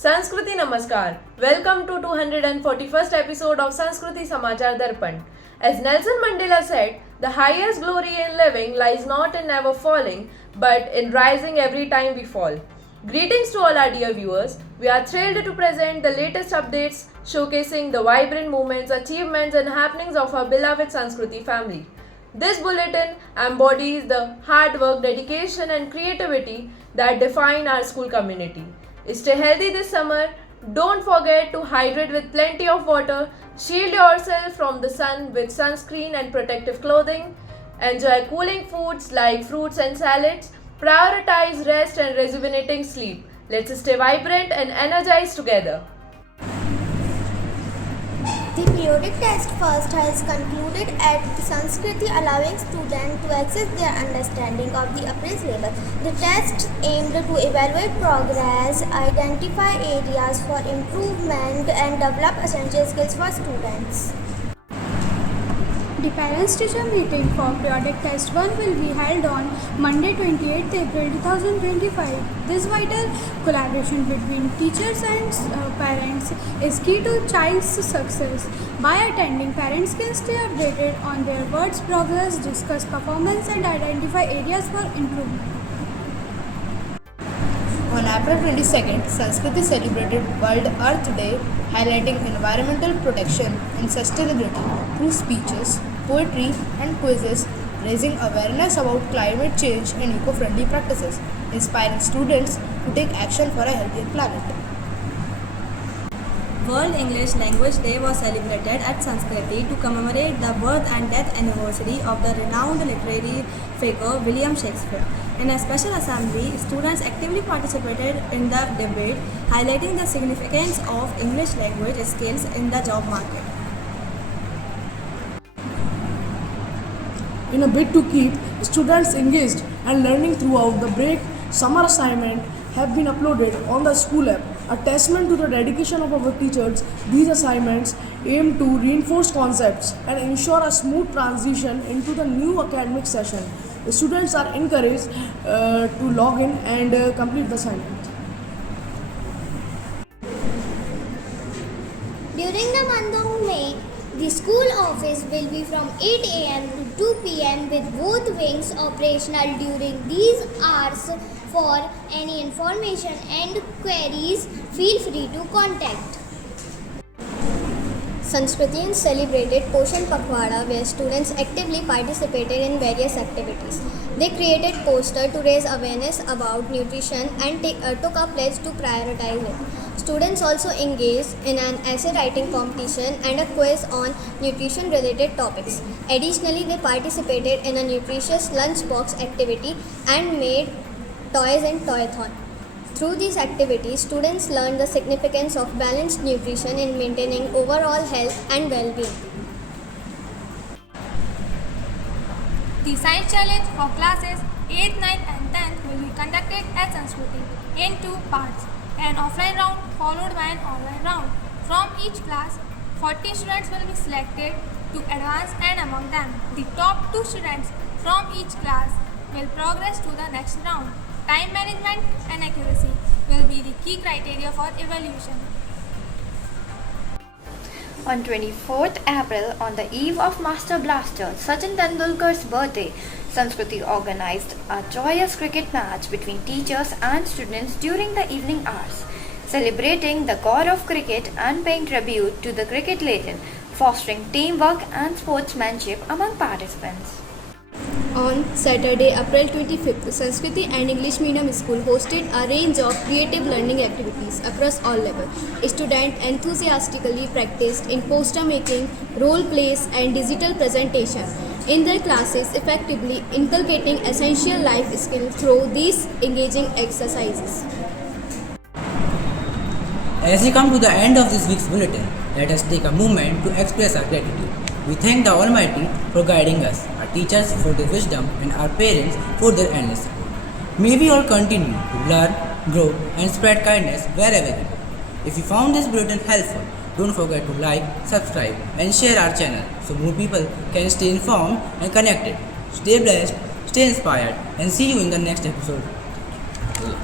Sanskriti Namaskar. Welcome to 241st episode of Sanskriti Samachar Darpan. As Nelson Mandela said, the highest glory in living lies not in never falling, but in rising every time we fall. Greetings to all our dear viewers. We are thrilled to present the latest updates showcasing the vibrant movements, achievements and happenings of our beloved Sanskriti family. This bulletin embodies the hard work, dedication and creativity that define our school community. Stay healthy this summer. Don't forget to hydrate with plenty of water. Shield yourself from the sun with sunscreen and protective clothing. Enjoy cooling foods like fruits and salads. Prioritize rest and rejuvenating sleep. Let's stay vibrant and energized together. The periodic test first has concluded at Sanskriti, allowing students to access their understanding of the April syllabus. The test aimed to evaluate progress, identify areas for improvement and develop essential skills for students. The parents-teacher meeting for periodic test 1 will be held on Monday 28th April 2025. This vital collaboration between teachers and parents is key to child's success. By attending, parents can stay updated on their work's progress, discuss performance and identify areas for improvement. On April 22nd, Sanskriti celebrated World Earth Day, highlighting environmental protection and sustainability through speeches, poetry and quizzes, raising awareness about climate change and eco-friendly practices, inspiring students to take action for a healthier planet. World English Language Day was celebrated at Sanskriti to commemorate the birth and death anniversary of the renowned literary figure William Shakespeare. In a special assembly, students actively participated in the debate, highlighting the significance of English language skills in the job market. In a bid to keep students engaged and learning throughout the break, summer assignments have been uploaded on the school app. A testament to the dedication of our teachers, these assignments aim to reinforce concepts and ensure a smooth transition into the new academic session. The students are encouraged to log in and complete the assignment. During the month of May, the school office will be from 8 am to 2 pm with both wings operational during these hours. For any information and queries, feel free to contact. Sanskritians celebrated Poshan Pakhwada, where students actively participated in various activities. They created posters to raise awareness about nutrition and took a pledge to prioritize it. Students also engaged in an essay writing competition and a quiz on nutrition related topics. Additionally, they participated in a nutritious lunchbox activity and made toys and toyathon. Through these activities, students learned the significance of balanced nutrition in maintaining overall health and well-being. The Science Challenge for classes 8th, 9th and 10th will be conducted at Sanskriti in two parts, an offline round followed by an online round. From each class, 40 students will be selected to advance, and among them, the top 2 students from each class will progress to the next round. Time management and accuracy will be the key criteria for evaluation. On 24th April, on the eve of Master Blaster Sachin Tendulkar's birthday, Sanskriti organized a joyous cricket match between teachers and students during the evening hours, celebrating the god of cricket and paying tribute to the cricket legend, fostering teamwork and sportsmanship among participants. On Saturday, April 25th, Sanskriti and English Medium School hosted a range of creative learning activities across all levels. Students enthusiastically practiced in poster making, role plays and digital presentation in their classes, effectively inculcating essential life skills through these engaging exercises. As we come to the end of this week's bulletin, let us take a moment to express our gratitude. We thank the Almighty for guiding us, our teachers for their wisdom, and our parents for their endless support. May we all continue to learn, grow, and spread kindness wherever we go. If you found this bulletin helpful, don't forget to like, subscribe, and share our channel so more people can stay informed and connected. Stay blessed, stay inspired, and see you in the next episode. Thank you.